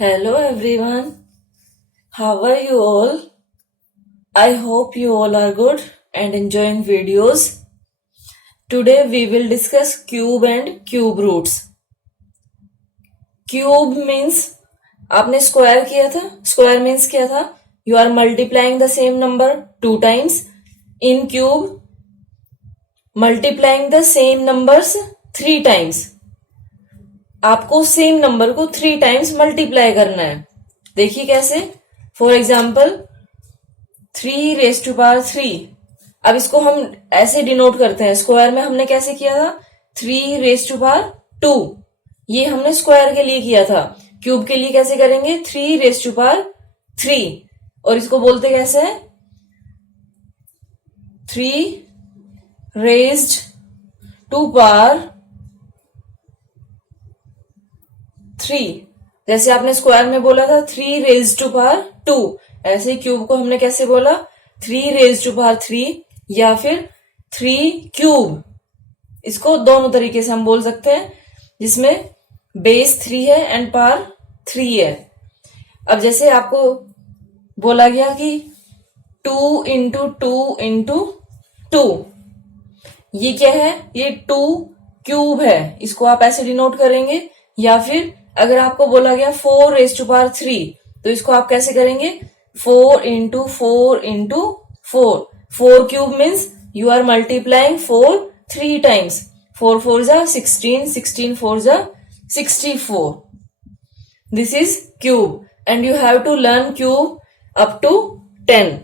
Hello everyone, how are you all? I hope you all are good and enjoying videos. Today we will discuss cube and cube roots. Cube means आपने square किया था. Square means क्या था? You are multiplying the same number 2 times. In cube, multiplying the same numbers 3 times. आपको same number को 3 times multiply करना है. देखिए कैसे. For example 3⁻3. अब इसको हम ऐसे डिनोट करते हैं. स्क्वायर में हमने कैसे किया था? 3⁻2. ये हमने स्क्वायर के लिए किया था. क्यूब के लिए कैसे करेंगे? 3⁻3. और इसको बोलते कैसे है? 3⁻3. जैसे आपने स्क्वायर में बोला था 3⁻2, ऐसे क्यूब को हमने कैसे बोला? 3⁻3 या फिर 3 क्यूब. इसको दोनों तरीके से हम बोल सकते हैं, जिसमें बेस 3 है एंड पावर 3 है. अब जैसे आपको बोला गया कि 2 इंटू 2 इंटू 2, ये क्या है? ये 2 क्यूब है. इसको आप ऐसे डिनोट करेंगे. या फिर अगर आपको बोला गया 4⁻3, तो इसको आप कैसे करेंगे? 4 into 4 into 4. 4 cube means you are multiplying 4 3 times. 4 4 जा 16, 16 4 जा 64. This is cube and you have to learn cube up to 10.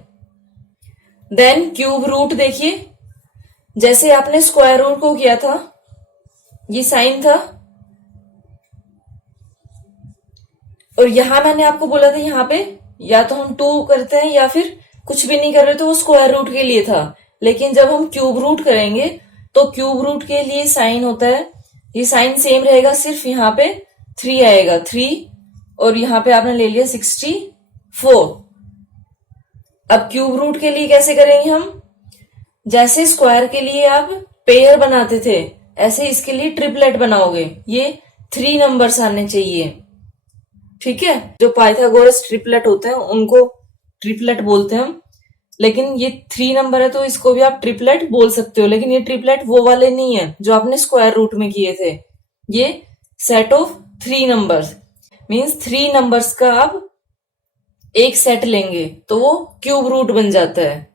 Then cube root देखिए. जैसे आपने स्क्वायर रूट को किया था, ये साइन था, और यहां मैंने आपको बोला था यहां पे या तो हम 2 करते हैं या फिर कुछ भी नहीं कर रहे, तो वो स्क्वायर रूट के लिए था. लेकिन जब हम क्यूब रूट करेंगे तो क्यूब रूट के लिए साइन होता है, ये साइन सेम रहेगा, सिर्फ यहाँ पे 3 आएगा. 3 और यहाँ पे आपने ले लिया 64. अब क्यूब रूट के लिए कैसे करेंगे हम? जैसे स्क्वायर के लिए आप पेयर बनाते थे, ऐसे इसके लिए ट्रिपलेट बनाओगे. ये 3 नंबर्स आने चाहिए. ठीक है. जो पाइथागोरस ट्रिपलेट होते हैं उनको ट्रिपलेट बोलते हैं हम. लेकिन ये 3 नंबर है तो इसको भी आप ट्रिपलेट बोल सकते हो. लेकिन ये ट्रिपलेट वो वाले नहीं है जो आपने स्क्वायर रूट में किए थे. ये set of 3 numbers means 3 numbers का आप एक सेट लेंगे तो वो क्यूब रूट बन जाता है.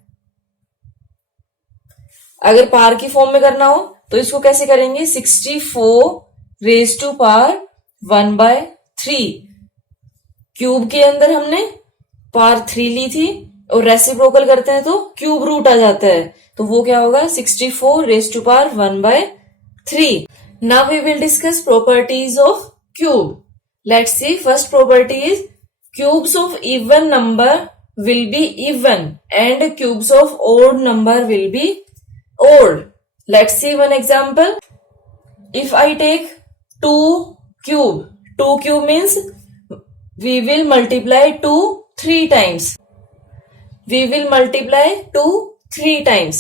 अगर पावर की फॉर्म में करना हो तो इसको कैसे करेंगे? 64⁻1/3. क्यूब के अंदर हमने पावर 3 ली थी और रेसिप्रोकल करते हैं तो क्यूब रूट आ जाता है. तो वो क्या होगा? 64⁻1/3. Now we will discuss properties of cube. Let's see. First property is cubes of even number will be even and cubes of odd number will be odd. Let's see one example. If I take 2 cube means we will multiply 2 3 times. We will multiply 2 3 times.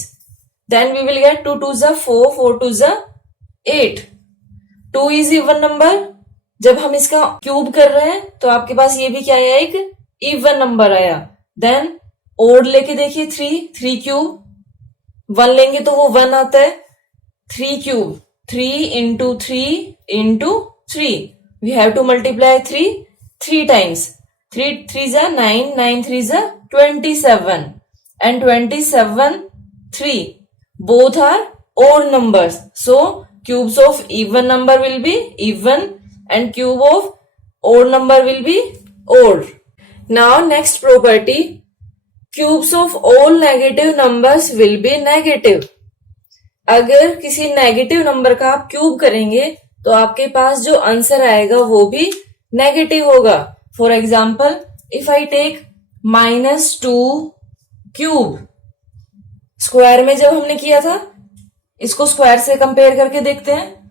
Then we will get 2 2s are 4, 4 2s are 8. 2 is even number. जब हम इसका cube कर रहे हैं तो आपके पास ये भी क्या आया? एक इवन नंबर आया. देन ओड लेके देखिए 3 क्यूब. 1 लेंगे तो वो 1 आता है. 3 cube 3 into 3 into 3. We have to multiply 3 times. 3 3s are 9, 9 3s are 27, and 27 3. Both are odd numbers. So cubes of even number will be even and cube of odd number will be odd. Now next property, cubes of all negative numbers will be negative. अगर किसी negative number का आप cube करेंगे तो आपके पास जो answer आएगा वो भी नेगेटिव होगा. For example if I take -2 cube. Square में जब हमने किया था, इसको स्क्वायर से कंपेयर करके देखते हैं.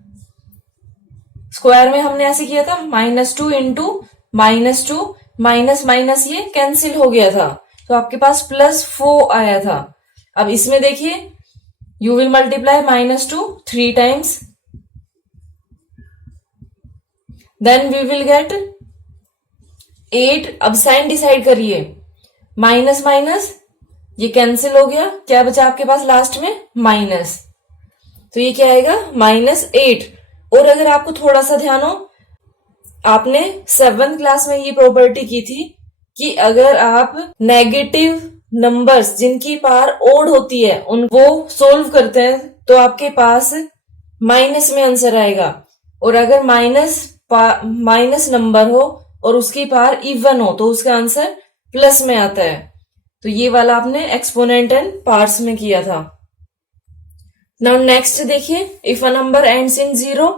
स्क्वायर में हमने ऐसे किया था -2 इंटू -2, माइनस माइनस ये कैंसिल हो गया था, तो आपके पास +4 आया था. अब इसमें देखिए you will multiply -2 3 times. Then we will get 8, अब साइन डिसाइड करिए, माइनस माइनस ये कैंसिल हो गया, क्या बचा आपके पास लास्ट में, माइनस, तो ये क्या आएगा, -8। और अगर आपको थोड़ा सा ध्यान हो, आपने 7th क्लास में ये प्रॉपर्टी की थी कि अगर आप नेगेटिव नंबर्स जिनकी पावर ओड होती है उनको सोल्व करते हैं तो आपके पास माइनस में आंसर आएगा, और अगर माइनस नंबर हो और उसकी पावर इवन हो तो उसका आंसर प्लस में आता है। तो ये वाला आपने एक्सपोनेंट एंड पार्ट्स में किया था। नाउ नेक्स्ट देखिए, if a number ends in 0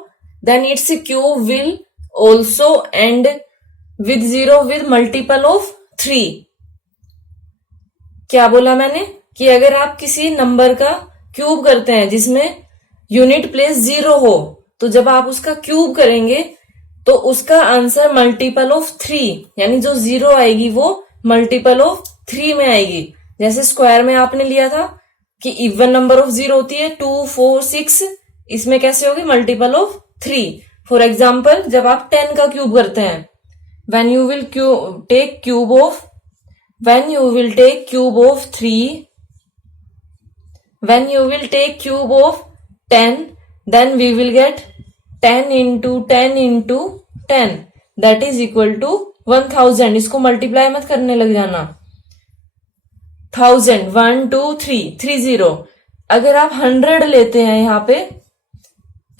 then its cube will also end with 0 with multiple of 3। क्या बोला मैंने कि अगर आप किसी नंबर का क्यूब करते हैं जिसमें यूनिट प्लेस 0 हो, तो जब आप उसका क्यूब करेंगे तो उसका आंसर मल्टीपल ऑफ 3, यानी जो 0 आएगी वो मल्टीपल ऑफ 3 में आएगी। जैसे स्क्वायर में आपने लिया था कि इवन नंबर ऑफ 0 होती है 2, 4, 6, इसमें कैसे होगी, मल्टीपल ऑफ 3। फॉर एग्जाम्पल जब आप 10 का क्यूब करते हैं, when you will take cube of 3, when you will take cube of 10, then we will get 10 into 10 into 10, that is equal to 1000। इसको मल्टीप्लाई मत करने लग जाना, 1000, 1 2 3 30। अगर आप 100 लेते हैं यहाँ पे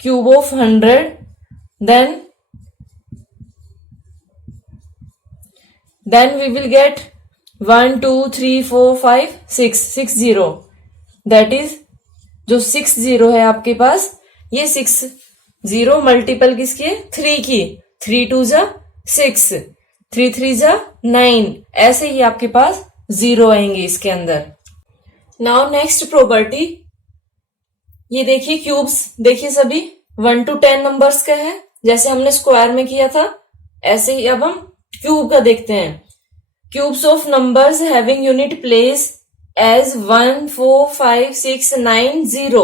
cube of 100, then we will get 1 2 3 4 5 6 0, that is जो 60 है आपके पास, ये 60 मल्टीपल किसकी है, 3 की, 3 2 जा 6, 3 3 जा 9, ऐसे ही आपके पास 0 आएंगे इसके अंदर। नाउ नेक्स्ट प्रॉपर्टी, ये देखिए क्यूब्स, देखिए सभी 1 to 10 नंबर्स का है, जैसे हमने स्क्वायर में किया था ऐसे ही अब हम क्यूब का देखते हैं। Cubes of numbers having unit place as 1 4 5 6 9 0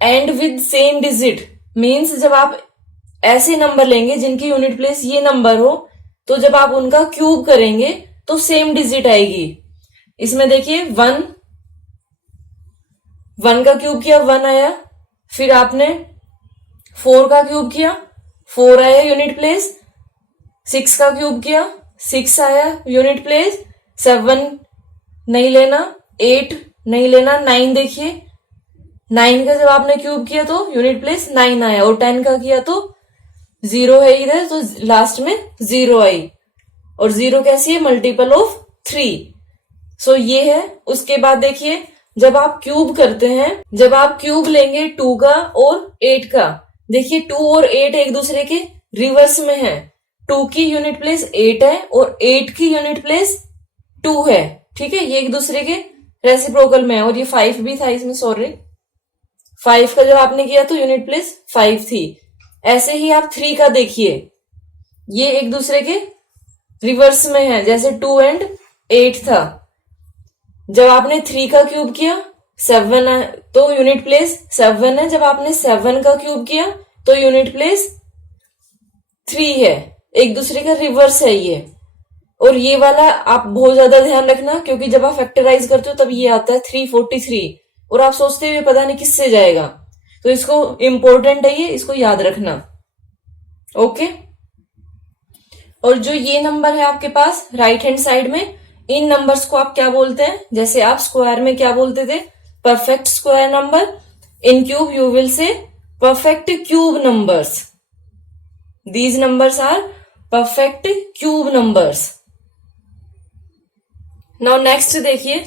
and with same digit, means जब आप ऐसे नंबर लेंगे जिनकी यूनिट प्लेस ये नंबर हो, तो जब आप उनका क्यूब करेंगे तो सेम डिजिट आएगी। इसमें देखिए 1 का क्यूब किया 1 आया, फिर आपने 4 का क्यूब किया 4 आया यूनिट प्लेस, 6 का क्यूब किया 6 आया यूनिट प्लेस, 7 नहीं लेना, 8 नहीं लेना, 9 देखिए 9 का जब आपने क्यूब किया तो यूनिट प्लेस 9 आया, और 10 का किया तो 0 है इधर तो लास्ट में 0 आई, और 0 कैसी है, मल्टीपल ऑफ 3। सो ये है। उसके बाद देखिए जब आप क्यूब करते हैं, जब आप क्यूब लेंगे 2 का और 8 का, देखिए 2 और 8 एक दूसरे के रिवर्स में है, 2 की यूनिट प्लेस 8 है और 8 की यूनिट प्लेस 2 है, ठीक है, ये एक दूसरे के रेसिप्रोकल में है। और ये 5 भी था इसमें, सॉरी 5 का जब आपने किया तो यूनिट प्लेस 5 थी। ऐसे ही आप 3 का देखिए, ये एक दूसरे के रिवर्स में है, जैसे 2 and 8 था, जब आपने 3 का क्यूब किया 7 तो यूनिट प्लेस 7 है, जब आपने 7 का क्यूब किया तो यूनिट प्लेस 3 है, एक दूसरे का रिवर्स है ये। और ये वाला आप बहुत ज्यादा ध्यान रखना, क्योंकि जब आप फैक्टराइज करते हो तब ये आता है 343 और आप सोचते हुए पता नहीं किससे जाएगा, तो इसको इंपॉर्टेंट है ये, इसको याद रखना, ओके। और जो ये नंबर है आपके पास राइट हैंड साइड में, इन नंबर्स को आप क्या बोलते हैं, जैसे आप स्क्वायर में क्या बोलते थे, perfect square number, in cube you will say perfect cube numbers, these numbers are perfect cube numbers. Now next देखिए,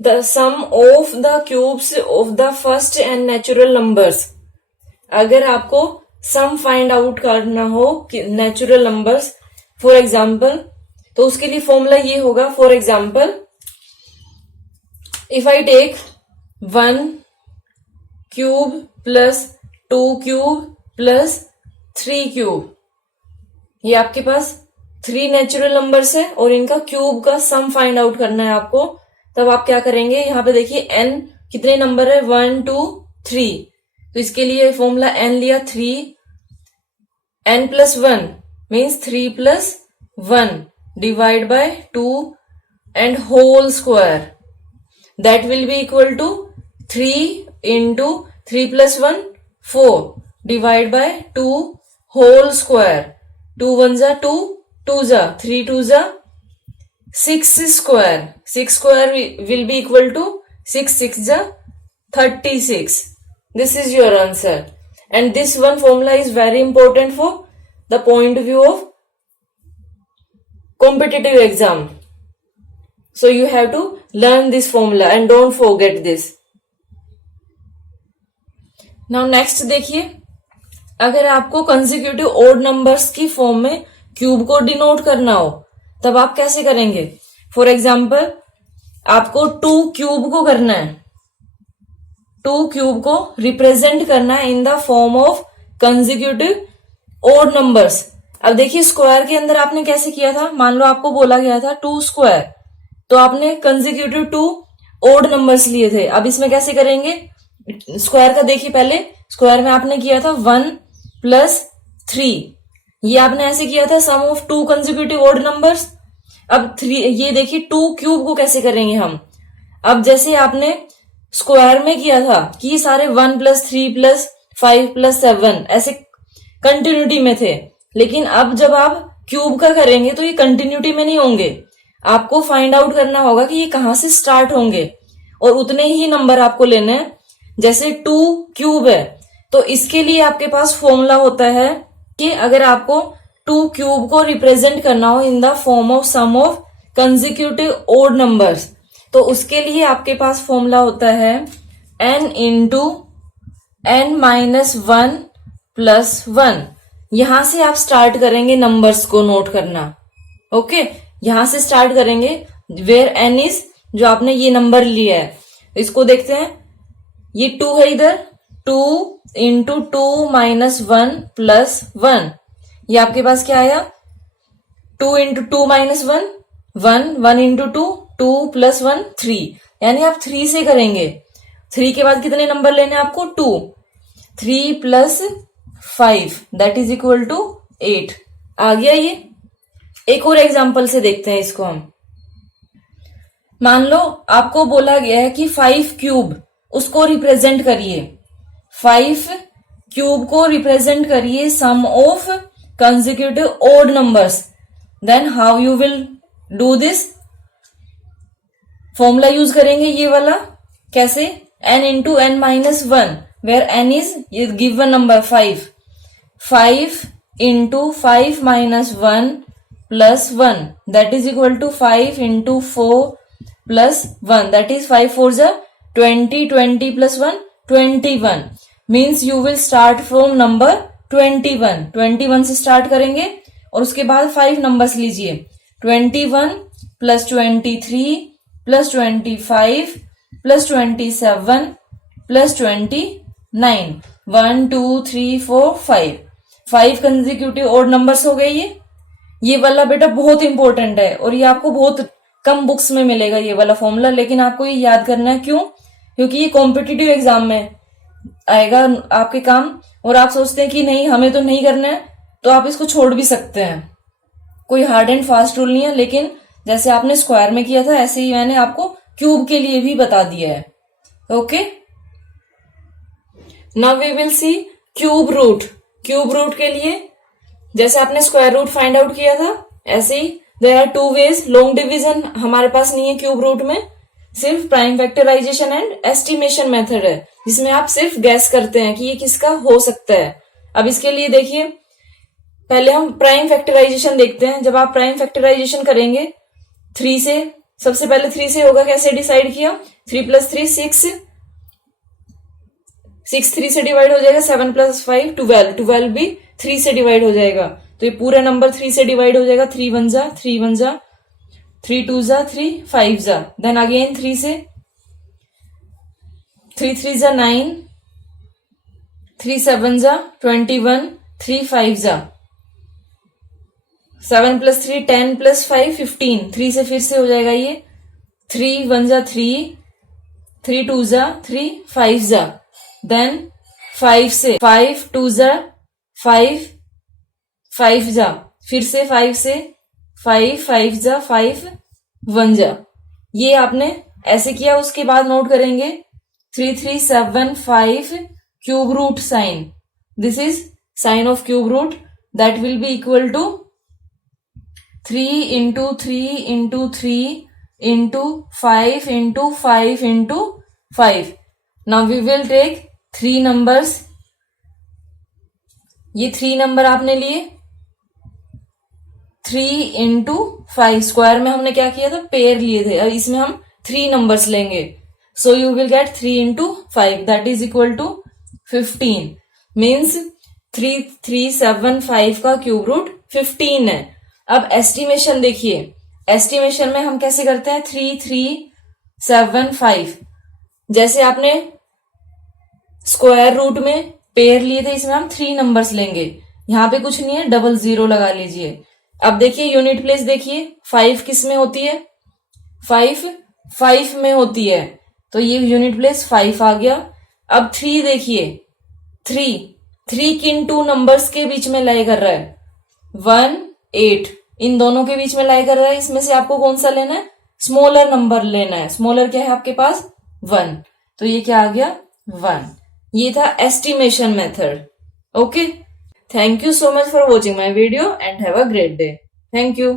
the sum of the cubes of the first n natural numbers. अगर आपको sum find out करना हो कि natural numbers, for example, तो उसके लिए formula ये होगा, for example if I take 1 cube plus 2 cube plus 3 cube, ये आपके पास 3 नेचुरल नंबर्स है और इनका क्यूब का सम फाइंड आउट करना है आपको। तब आप क्या करेंगे, यहाँ पे देखिए n कितने नंबर है, 1 2 3, तो इसके लिए फॉर्मूला n लिया 3, n+1 means 3 + 1 divide by 2 and whole square. That will be equal to 3 into 3 plus 1, 4 divide by 2 whole square. 2 1 जा 2, 2 जा 3, 2 जा 6 square. 6 square will be equal to 6 6 जा 36. This is your answer. And this one formula is very important for the point of view of competitive exam. So you have to learn this formula and don't forget this. Now next देखिए, अगर आपको consecutive odd numbers की form में cube को denote करना हो तब आप कैसे करेंगे. फॉर एग्जाम्पल आपको 2 क्यूब को करना है, 2 क्यूब को रिप्रेजेंट करना है in the form of consecutive odd numbers. अब देखिए स्क्वायर के अंदर आपने कैसे किया था. मान लो आपको बोला गया था 2 स्क्वायर, तो आपने कंसेक्यूटिव 2 ओड नंबर्स लिए थे. अब इसमें कैसे करेंगे. स्क्वायर का देखिए, पहले स्क्वायर में आपने किया था 1 प्लस 3. ये आपने ऐसे किया था सम ऑफ 2 कंसेक्यूटिव ओड नंबर्स. अब 3, ये देखिए 2 क्यूब को कैसे करेंगे हम. अब जैसे आपने स्क्वायर में किया था कि ये सारे 1 प्लस 3 प्लस 5 प्लस 7 ऐसे कंटिन्यूटी में थे, लेकिन अब जब आप क्यूब का करेंगे तो ये कंटिन्यूटी में नहीं होंगे. आपको फाइंड आउट करना होगा कि ये कहां से स्टार्ट होंगे और उतने ही नंबर आपको लेने हैं. जैसे 2 क्यूब है तो इसके लिए आपके पास फॉर्मूला होता है कि अगर आपको 2 क्यूब को रिप्रेजेंट करना हो in the form of sum of consecutive odd numbers, तो उसके लिए आपके पास फॉर्मूला होता है n into n minus 1 plus 1. यहां से आप स्टार्ट करेंगे नंबर्स को नोट करना. ओके, यहां से स्टार्ट करेंगे वेयर n इज, जो आपने ये नंबर लिया है. इसको देखते हैं, ये 2 है इधर, 2 इंटू 2 माइनस 1 प्लस 1. ये आपके पास क्या आया 2 इंटू 2 माइनस 1, 1, 1 इंटू 2, 2 प्लस 1 3. यानी आप 3 से करेंगे. 3 के बाद कितने नंबर लेने हैं आपको 2. 3 plus 5 that is equal to 8. आ गया ये. एक और एग्जांपल से देखते हैं इसको हम. मान लो आपको बोला गया है कि 5 क्यूब, उसको रिप्रेजेंट करिए. 5 क्यूब को रिप्रेजेंट करिए sum of consecutive odd numbers. Then how you will do this. Formula use करेंगे ये वाला. कैसे. n into n minus 1 where n is given number 5. 5 into 5 minus 1 plus 1 that is equal to 5 into 4 plus 1 that is 5 4 जा 20, 20 plus 1 21. Means you will start from number 21. 21 से start करेंगे और उसके बाद 5 नंबर्स लीजिए. 21 plus 23 plus 25 plus 27 plus 29. 1 2 3 4 5. 5 consecutive odd numbers हो गए. ये वाला बेटा बहुत इंपॉर्टेंट है और ये आपको बहुत कम बुक्स में मिलेगा ये वाला फॉर्मूला, लेकिन आपको ये याद करना है. क्यों. क्योंकि ये कॉम्पिटिटिव एग्जाम में आएगा आपके काम, और आप सोचते हैं कि नहीं हमें तो नहीं करना है, तो आप इसको छोड़ भी सकते हैं. कोई हार्ड एंड फास्ट रूल नहीं है, लेकिन जैसे आपने स्क्वायर में किया था ऐसे ही मैंने आपको क्यूब के लिए भी बता दिया है. Okay, now we will see cube root. Cube root के लिए जैसे आपने स्क्वायर रूट फाइंड आउट किया था ऐसे ही there are 2 ways. Long division हमारे पास नहीं है क्यूब रूट में, सिर्फ prime factorization and estimation method है जिसमें आप सिर्फ गैस करते हैं कि ये किसका हो सकता है. अब इसके लिए देखिए, पहले हम प्राइम फैक्टराइजेशन देखते हैं. जब आप प्राइम फैक्टराइजेशन करेंगे 3 से, सबसे पहले 3 से होगा. कैसे डिसाइड किया. 3 प्लस 3 6, 6 3 से डिवाइड हो जाएगा. 7 प्लस 5 12, 12 भी 3 से डिवाइड हो जाएगा. तो ये पूरा नंबर 3 से डिवाइड हो जाएगा. 3 1 जा 3 1 जा 3 2 जा 3 5 जा. देन अगेन 3 से, 3 3 जा 9, 3 7 जा 21, 3 5 जा 7 प्लस 3 10 प्लस 5 15. 3 से फिर से हो जाएगा ये. 3 1 जा 3, 3 2 जा 3 5 जा. देन 5 से 5 2 जा 5 5 जा, फिर से 5 से 5 5 जा 5 1 जा, ये आपने ऐसे किया। उसके बाद नोट करेंगे 3 3 7 5 cube root sign, this is sign of cube root, that will be equal to 3 into 3 into 3 into 5 into 5 into 5. Now we will take 3 numbers. ये 3 नंबर आपने लिए, 3 into 5 स्क्वायर में हमने क्या किया था, पेयर लिए थे, और इसमें हम 3 नंबर्स लेंगे। So you will get 3 into 5 that is equal to 15, means 3 3 7 5 का क्यूब रूट 15 है। अब एस्टिमेशन देखिए, एस्टिमेशन में हम कैसे करते हैं, 3 3 7 5, जैसे आपने स्क्वायर रूट में पेयर लिए थे, इसमें हम 3 नंबर्स लेंगे। यहां पे कुछ नहीं है, डबल जीरो लगा लीजिए। अब देखिए यूनिट प्लेस देखिए, 5 किस में होती है, 5 में होती है, तो ये यूनिट प्लेस 5 आ गया। अब 3 देखिए, 3 किन 2 नंबर्स के बीच में लाई कर रहा है, 1 8, इन दोनों के बीच में लाई कर रहा है। इसमें से आपको कौन सा लेना है, स्मॉलर नंबर लेना है। स्मॉलर क्या है आपके पास, 1, तो ये क्या आ गया 1। ये था estimation method. Okay, thank you so much for watching my video and have a great day. Thank you.